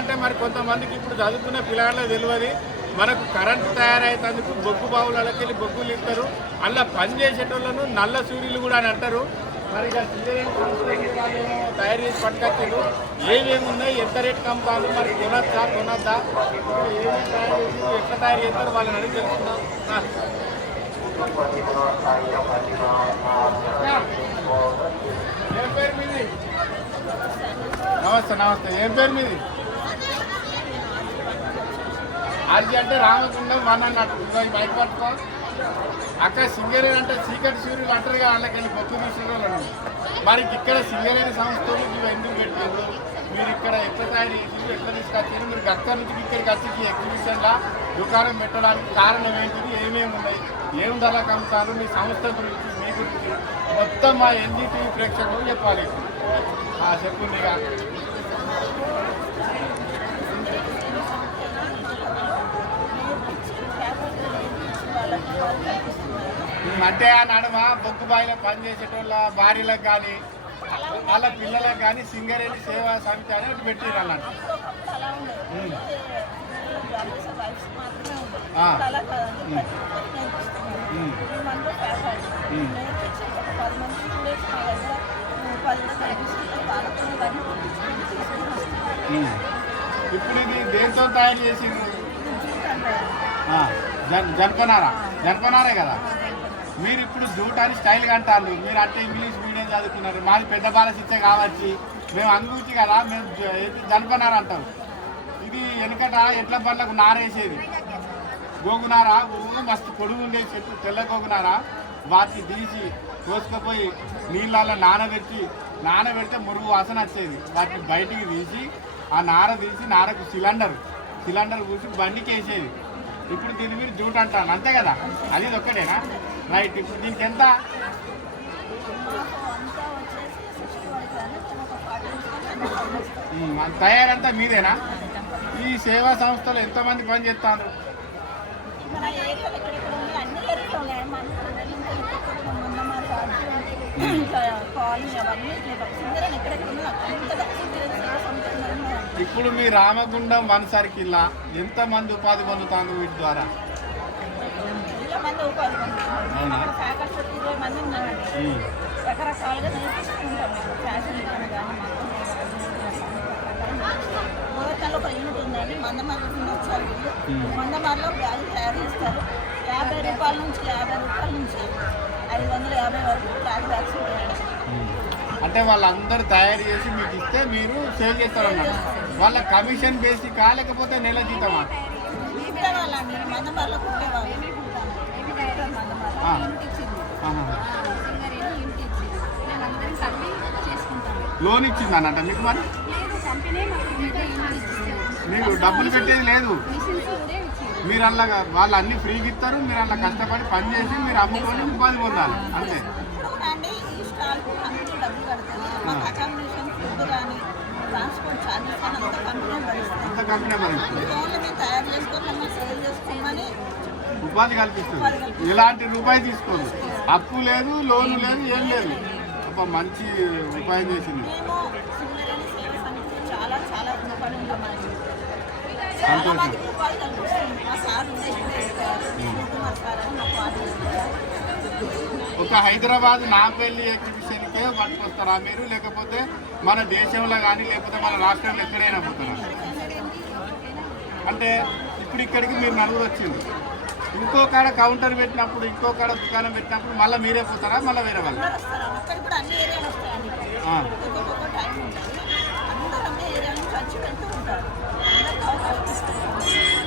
అంటే మరి కొంతమందికి ఇప్పుడు చదువుకునే పిల్లగాళ్ళకి తెలియదు. మనకు కరెంటు తయారైనందుకు బొగ్గు బావులకి వెళ్ళి బొగ్గులు ఇస్తారు. అలా పనిచేసేటోళ్ళను నల్ల సూర్యులు కూడా అని అంటారు. మరి ఇక తయారు చేసి పట్టుకొచ్చారు. ఏమేమి ఉన్నాయి, ఎంత రేటు కమ్ముతారు, మరి కొనద్దా ఏమేమి తయారు చేసి ఎట్లా తయారు చేస్తారు వాళ్ళని అడిగి తెలుసుకుందాం. ఏం పేరు మీది? నమస్తే నమస్తే. ఏం పేరు మీది? అది అంటే రామగుండం వన్ అన్నట్టు బైక్ పట్టుకో. అక్కడ సింగరేణి అంటే చీకటి సూర్యులు అంటారు కదా, వాళ్ళకి బొక్కు తీసుకుని. మరి ఇక్కడ సింగరేణి సంస్థలు ఇవి ఎందుకు పెట్టారు? మీరు ఇక్కడ ఎట్లా తయారు చేసి ఎట్లా తీసుకొచ్చారు? మీరు అక్కడి నుంచి ఇక్కడికి వచ్చి ఎగ్జిబిషన్లా దుకాణం పెట్టడానికి కారణం ఏంటిది? ఏమేమి ఉన్నాయి, ఏం ధరలకు అమ్ముతారు? మీ సంస్థ గురించి, మీ గురించి మొత్తం మా ఎన్డీటీవీ ప్రేక్షకులు చెప్పాలి. చెప్పండి. ఇక అంటే ఆ నడుమ బొగ్గు బాయిలో పనిచేసేటోళ్ళ భార్యలకు కానీ వాళ్ళ పిల్లలకు కానీ సింగరేణి సేవా సమితి అని ఒకటి పెట్టారు అన్నట్టు. ఇప్పుడు ఇది దేంతో తయారు చేసింది? జనపనారే కదా. మీరు ఇప్పుడు జూట్ అని స్టైల్గా అంటారు. మీరు అంటే ఇంగ్లీష్ మీడియం చదువుకున్నారు. మాది పెద్ద బాలశిక్ష కావచ్చు. మేము అంగూచి కదా, మేము జనపనార అంటాం. ఇది వెనకట ఎట్ల పళ్ళకు నారేసేది గోగునార, మస్తు పొడుగు ఉండే చెట్టు, తెల్ల గోగునార. వాటిని తీసి కోసుకుపోయి నీళ్ళల్లో నానబెడితే మురుగు వాసన వచ్చేది. వాటిని బయటికి తీసి ఆ నార తీసి నారకు సిలిండర్ పూసి బండికి వేసేది. ఇప్పుడు దీన్ని మీరు జూట్ అంటాను, అంతే కదా? అది ఒక్కటేనా? రైట్. ఇప్పుడు దీనికి ఎంత? తయారంతా మీదేనా? ఈ సేవా సంస్థలో ఎంతమంది పని చేస్తారు? ఇప్పుడు మీ రామగుండం వన్ సర్కిల్ ఎంతమంది ఉపాధి పొందుతారు వీటి ద్వారా? రకరకాలుగా నేర్పిస్తుంటాం. ఫ్యాషన్ గోవర్కల్లో ఒక యూనిట్ ఉందండి. మందమారిలో బ్యాగులు తయారు చేస్తారు. 50 రూపాయల నుంచి 550 వరకు క్లాత్ బ్యాగ్స్ ఉంటాయండి. అంటే వాళ్ళందరూ తయారు చేసి మీకు ఇస్తే మీరు సేల్ చేస్తారు అన్నమాట. వాళ్ళ కమిషన్ బేసికా లేకపోతే నెల జీతమా? వాళ్ళండి మందమారిలో కుట్టేవాళ్ళు. లోన్ ఇచ్చింది అన్నట్ట మీకు? మరి మీకు డబ్బులు పెట్టేది లేదు. మీరు అలా వాళ్ళు అన్ని ఫ్రీగా ఇస్తారు. మీరు అలా కష్టపడి పని చేసి మీరు అమ్ముకొని ఉపాధి పొందాలి అంతే. అంత కంపెనీ ఉపాధి కల్పిస్తుంది. ఇలాంటి రూపాయి తీసుకోదు, అప్పు లేదు, లోను లేదు, ఏం లేదు. మంచి ఉపాయం చేసింది. సంతోషం. ఒక హైదరాబాద్ నాంపల్లి ఎగ్జిబిషన్కే పట్టుకొస్తారా మీరు? లేకపోతే మన దేశంలో కానీ లేకపోతే మన రాష్ట్రంలో ఎక్కడైనా పోతారా? అంటే ఇప్పుడు ఇక్కడికి మీరు నలుగురు వచ్చింది. ఇంకో కాడ కౌంటర్ పెట్టినప్పుడు, ఇంకో కాడ దుకాణం పెట్టినప్పుడు మళ్ళీ మీరే పోతారా, మళ్ళీ వేరే వాళ్ళు?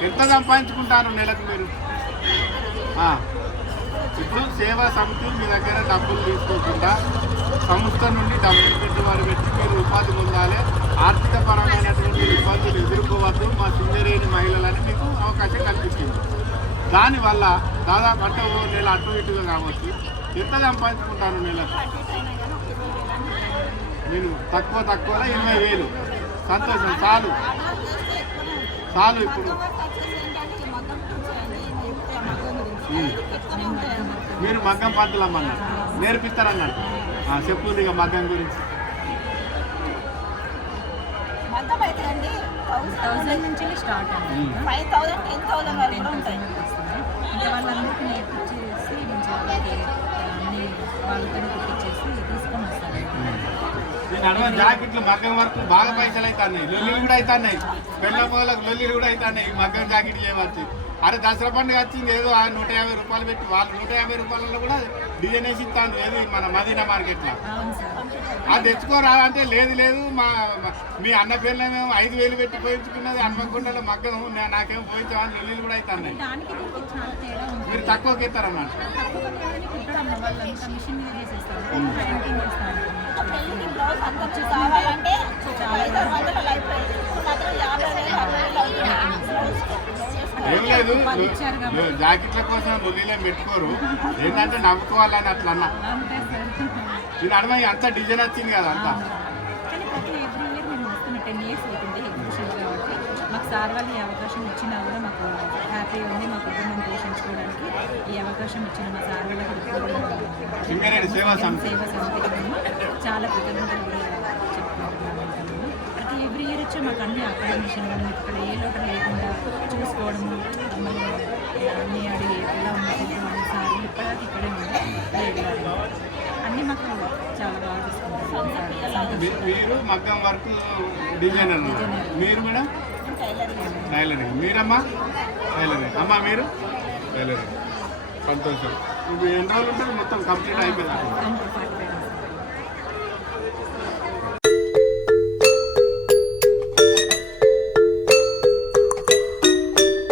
ఎంత సంపాదించుకుంటారు నెలకు మీరు? ఇప్పుడు సేవా సమితి మీ దగ్గర డబ్బులు తీసుకోకుండా సంస్థ నుండి డబ్బులు పెట్టుబడి పెట్టి మీరు ఉపాధి పొందాలి. ఆర్థిక పరమైనటువంటి ఇబ్బందులు ఎదుర్కోవద్దు మా సింగరేణి మహిళలని మీకు అవకాశం కల్పించింది. దానివల్ల దాదాపు అంటే ఓ నెల అటు ఇటుగా కావచ్చు. ఎంత సంపాదించుకుంటాను నెలకు? నేను తక్కువలో 20,000. సంతోషం, చాలు. ఇప్పుడు మీరు మగ్గం పద్ధతులు అమ్మన్నారు, నేర్పిస్తారన్నట్టు. చెప్పు ఇక మగ్గం గురించి. మగ్గం అయితే అండి 1000 నుంచి స్టార్ట్ అండి. 5,000 10,000 వరకు కూడా ఉంటాయి. ఇంకా వాళ్ళందరికీ నేర్పించేసి నుంచి వాళ్ళకి అన్ని వాళ్ళతో కుట్టించేసి తీసుకొని వస్తారు. ఈ నడవ జాకెట్లు మగ్గం వరకు బాగా పైసలు అవుతున్నాయి, లొల్లిలు కూడా అవుతున్నాయి, పెళ్ళ పోలకు లొల్లిలు కూడా అవుతున్నాయి. ఈ మగ్గం జాకెట్ చేయవచ్చు. అరే దసరా పండుగ వచ్చింది ఏదో 150 రూపాయలు పెట్టి వాళ్ళు 150 రూపాయలలో కూడా డిజైన్ వేసి ఇస్తాను. ఏది మన మదీనా మార్కెట్లో అవును సార్. అది తెచ్చుకోరా అంటే లేదు లేదు మీ అన్న పేర్లు మేము 5,000 పెట్టి పోయించుకున్నది హన్మకొండలో మగ్గం నాకేం పోయించామని లొల్లిలు కూడా అవుతున్నాయి. దానికి దీనికి చాలా తేడా ఉంది. మీరు తక్కువకి ఇస్తారన్నమాట. తక్కువ కుట్టడం వాళ్ళంతా మిషన్ మీద చేసేస్తారు, ప్రింటింగ్ చేస్తారు. పెళ్ళికి బ్లౌజ్ అందరికి కావాలంటే 500 అయిపోయింది. ఇప్పుడు మాత్రం 50,000 ఏం లేదు, జాకెట్ల కోసం లొల్లిలే పెట్టుకోరు, ఏంటంటే నవ్వుకోవాలని అట్లా అన్నా. అంతే సార్. ఇది అడమై అంతా డిజైన్ వచ్చింది కదా అంతా. కానీ ప్రతి ఎవ్రీ ఇయర్ మేము వస్తున్న 10 years అవుతుంది ఎగ్జిబిషన్ కాబట్టి మాకు సార్ వాళ్ళు ఈ అవకాశం ఇచ్చినా కూడా మాకు హ్యాపీగా ఉంది. మా కుటుంబం పోషించుకోవడానికి ఈ అవకాశం ఇచ్చిన మా సార్ వాళ్ళకి సింగరేణి సేవా సమితి చాలా కృతజ్ఞతలు కూడా చెప్పుకుంటున్నాను. ప్రతి ఎవ్రీ ఇయర్ వచ్చి మాకు అన్ని అకాడమిషన్ ఇక్కడ ఏ లోట లేకుండా చూసుకోవడము, మళ్ళీ అన్నీ అడిగి ఎలా ఉంటుంది అని సార్లు ఇప్పటికీ ఇక్కడే ఉంది. అన్నీ మాకు చాలా బాగా చూసుకుంటారు. మీరు మగ్గం వర్క్ డిజైనర్, మీరు మేడం టైలరింగ్, మీరమ్మా టైలరింగ్, అమ్మా మీరు టైలరింగ్. సంతోషం. ఇప్పుడు ఎన్ని రోజులు ఉంటుంది మొత్తం కంప్లీట్ అయిపోయింది?